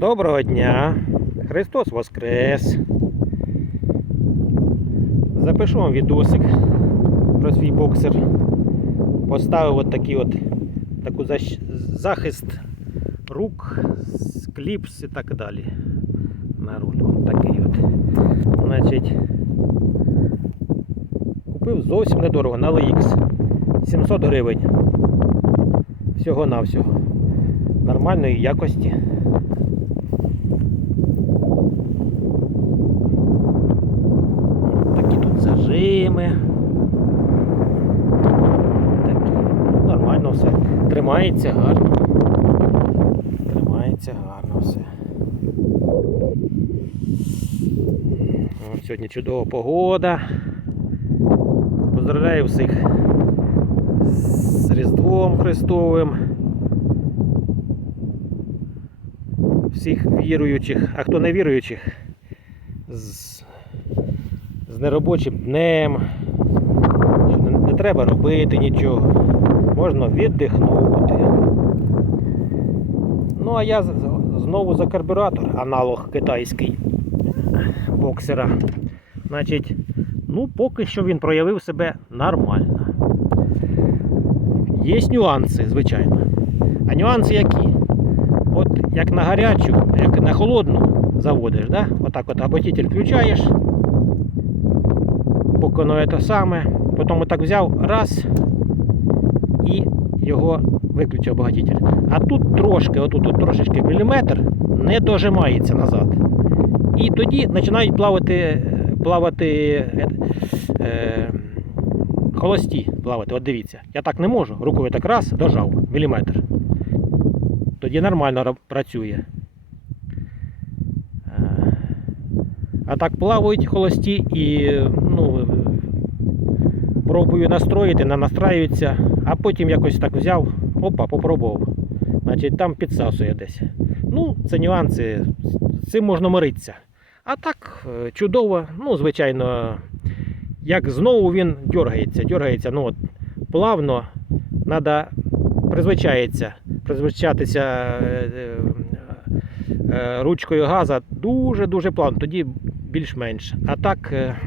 Доброго дня! Христос Воскрес! Запишу вам відосик про свій боксер. Поставив от такий от таку захист рук, кліпс і так далі. На руль. От такий от. Значить, купив зовсім недорого на LX. 700 гривень. Всього-навсього. Нормальної якості. Такі тут зажими. Такі. Ну, нормально все. Тримається гарно. Тримається гарно все. Сьогодні чудова погода. Поздравляю всіх з Різдвом Христовим. Всіх віруючих, а хто не віруючих, з, з неробочим днем. Що не, треба робити нічого. Можна віддихнути. Ну, а я знову за карбюратор, аналог китайський боксера. Значить, ну поки що він проявив себе нормально. Є нюанси, звичайно. А нюанси які? От як на гарячу, як на холодну заводиш, да? отак от обогатитель включаєш, воно те саме, потім отак взяв раз і його виключив обогатитель. А тут трошки, отут от трошечки міліметр не дожимається назад. І тоді починають плавати, плавати е, е, холості плавати. От дивіться, я так не можу. Рукою так раз дожав міліметр. Тоді нормально працює. Е, А так плавають холості і ну, пробую настроїти, не настраюються, а потім якось так взяв, опа, попробував. Значить, там підсасує десь. Ну, це нюанси, з цим можна миритися. А так, е, чудово, ну, звичайно, як знову він дергається, дергається, ну от плавно, треба призвичається, призвичатися е, е, ручкою газа дуже-дуже плавно, тоді більш-менш. А так е,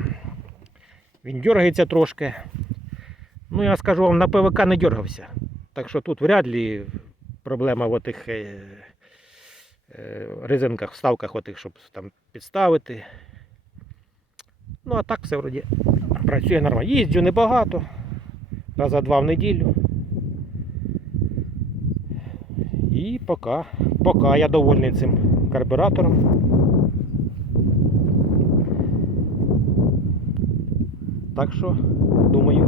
він дергається трошки. Ну, я скажу вам, на ПВК не дергався. Так що тут вряд ли проблема в отих е, е, резинках, вставках, отих, щоб там підставити. Ну, а так все вроді працює нормально. Їздю небагато, раза два в неділю. І поки, поки я довольний цим карбюратором. Так що, думаю,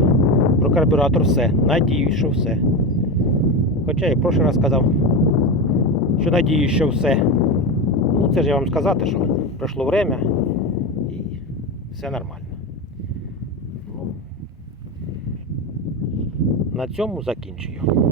про карбюратор все. Надіюсь, що все. Хоча я в прошлий раз сказав, що надіюсь, що все. Ну, це ж я вам сказати, що пройшло время і все нормально. Ну, на цьому закінчую.